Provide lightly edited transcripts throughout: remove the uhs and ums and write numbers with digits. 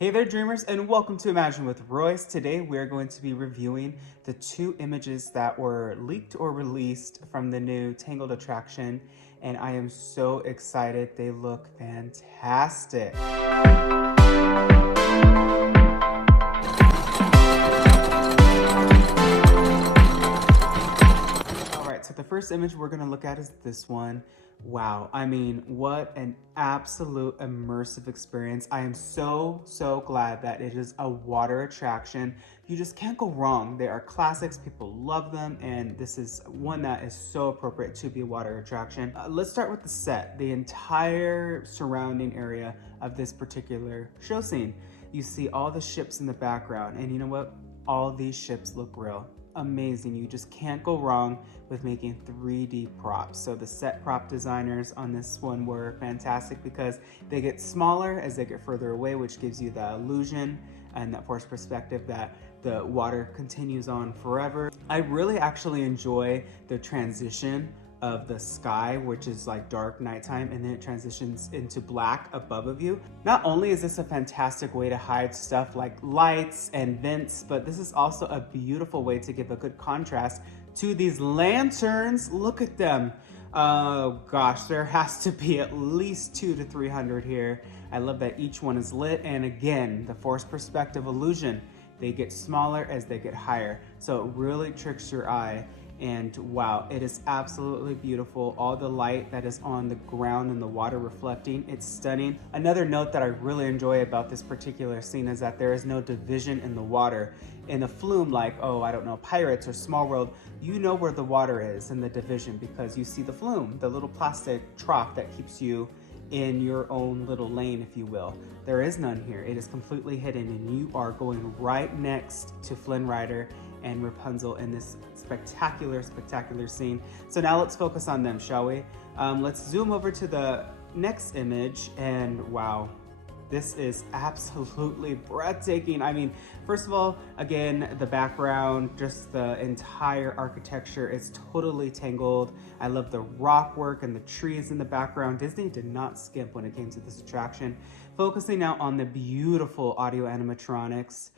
Hey there dreamers, and welcome to Imagine with Royce. Today we are going to be reviewing the two images that were leaked or released from the new Tangled attraction, and I am so excited. They look fantastic. Alright, so the first image we're going to look at is this one. Wow, I mean, what an absolute immersive experience. I am so glad that it is a water attraction. You just can't go wrong. They are classics, people love them, and this is one that is so appropriate to be a water attraction. Let's start with the set, the entire surrounding area of this particular show scene. You see all the ships in the background, and you know what? All these ships look real. Amazing. You just can't go wrong with making 3D props. So the set prop designers on this one were fantastic because they get smaller as they get further away, which gives you the illusion and that forced perspective that the water continues on forever. I really actually enjoy the transition of the sky, which is like dark nighttime, and then it transitions into black above of you. Not only is this a fantastic way to hide stuff like lights and vents, but this is also a beautiful way to give a good contrast to these lanterns. Look at them. Oh gosh, there has to be at least 200 to 300 here. I love that each one is lit, and again, the forced perspective illusion. They get smaller as they get higher, so it really tricks your eye. And wow, it is absolutely beautiful. All the light that is on the ground and the water reflecting, it's stunning. Another note that I really enjoy about this particular scene is that there is no division in the water. In a flume like, oh, I don't know, Pirates or Small World, you know where the water is in the division because you see the flume, the little plastic trough that keeps you in your own little lane, if you will. There is none here. It is completely hidden, and you are going right next to Flynn Rider and Rapunzel in this spectacular scene. So now let's focus on them, shall we? Let's zoom over to the next image, and wow, this is absolutely breathtaking. I mean, first of all, again, the background, just the entire architecture is totally Tangled. I love the rock work and the trees in the background. Disney did not skimp when it came to this attraction. Focusing now on the beautiful audio animatronics.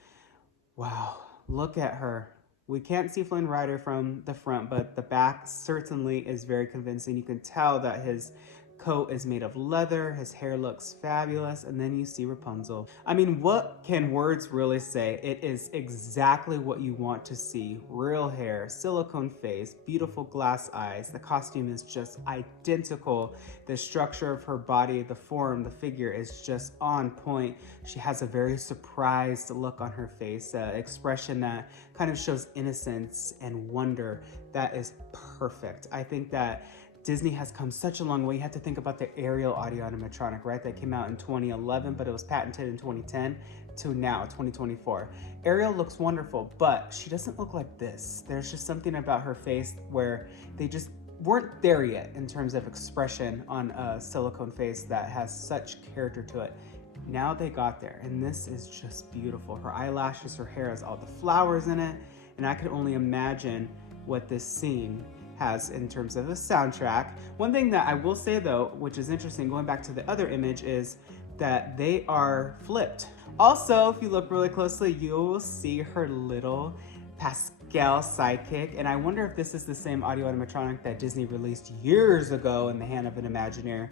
Wow, look at her. We can't see Flynn Rider from the front, but the back certainly is very convincing. You can tell that his coat is made of leather, his hair looks fabulous, and then you see Rapunzel. I mean, what can words really say? It is exactly what you want to see. Real hair, silicone face, beautiful glass eyes. The costume is just identical. The structure of her body, the form, the figure is just on point. She has a very surprised look on her face, an expression that kind of shows innocence and wonder. That is perfect. I think that Disney has come such a long way. You have to think about the Ariel audio animatronic, right? That came out in 2011, but it was patented in 2010 to now, 2024. Ariel looks wonderful, but she doesn't look like this. There's just something about her face where they just weren't there yet in terms of expression on a silicone face that has such character to it. Now they got there, and this is just beautiful. Her eyelashes, her hair has all the flowers in it, and I could only imagine what this scene has in terms of a soundtrack. One thing that I will say though, which is interesting, going back to the other image, is that they are flipped. Also, if you look really closely, you will see her little Pascal sidekick, and I wonder if this is the same audio animatronic that Disney released years ago in the hand of an Imagineer.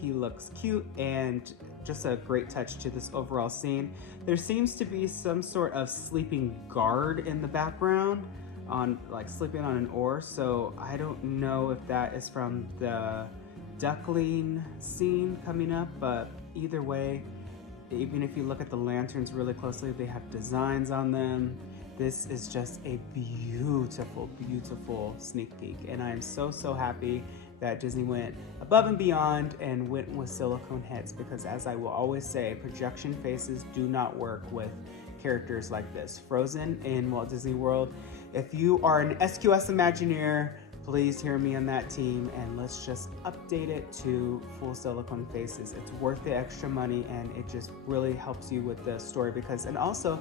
He looks cute and just a great touch to this overall scene. There seems to be some sort of sleeping guard in the background, on like sleeping on an oar, so I don't know if that is from the duckling scene coming up, but either way, even if you look at the lanterns really closely, they have designs on them. This is just a beautiful sneak peek, and I am so happy that Disney went above and beyond and went with silicone heads, because as I will always say, projection faces do not work with characters like this. Frozen in Walt Disney World. If you are an SQS Imagineer, please hear me on that team, and let's just update it to full silicone faces. It's worth the extra money, and it just really helps you with the story, because, and also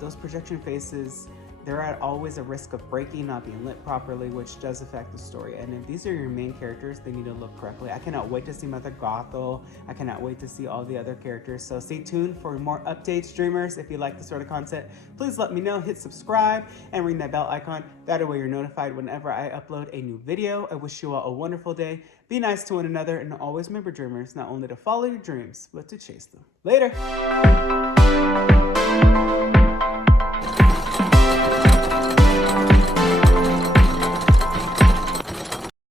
those projection faces they're at always a risk of breaking, not being lit properly, which does affect the story. And if these are your main characters, they need to look correctly. I cannot wait to see Mother Gothel. I cannot wait to see all the other characters. So stay tuned for more updates, streamers. If you like this sort of content, please let me know. Hit subscribe and ring that bell icon. That way you're notified whenever I upload a new video. I wish you all a wonderful day. Be nice to one another, and always remember, dreamers, not only to follow your dreams, but to chase them. Later!